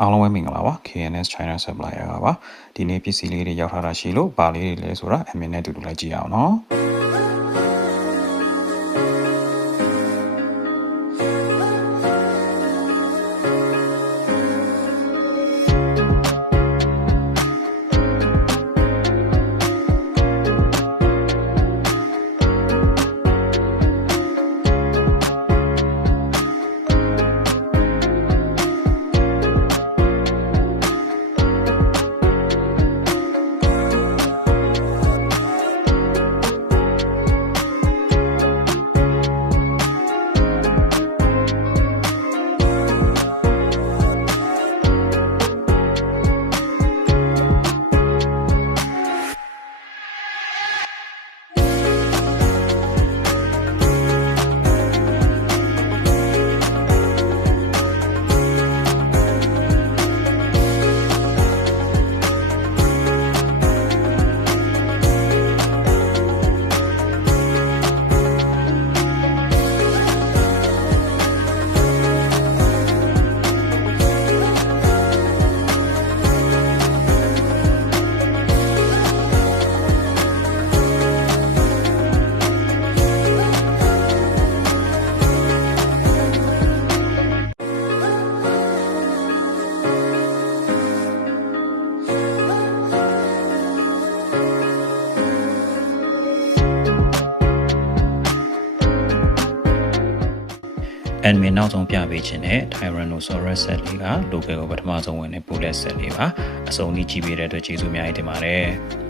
အားလုံးပဲမင်္ဂလာပါ KNS China Supplier ကပါဒီနေ့ပစ္စည်းလေးတွေရောက်ထားတာရှိလို့ဘာလေးတွေလဲဆိုတာအမြင်နဲ့တူတူလိုက်ကြည့်အောင်နော်admin နောက်ဆုံးပြပေးခြင်းနဲ့ Tyrannosaurus set လေးက local ကိုပထမဆုံးဝင်တဲ့ bullet set လေးပါအစုံကြီးကြည့်ပေးတဲ့အတွက်ကျေးဇူးအများကြီးတင်ပါတယ်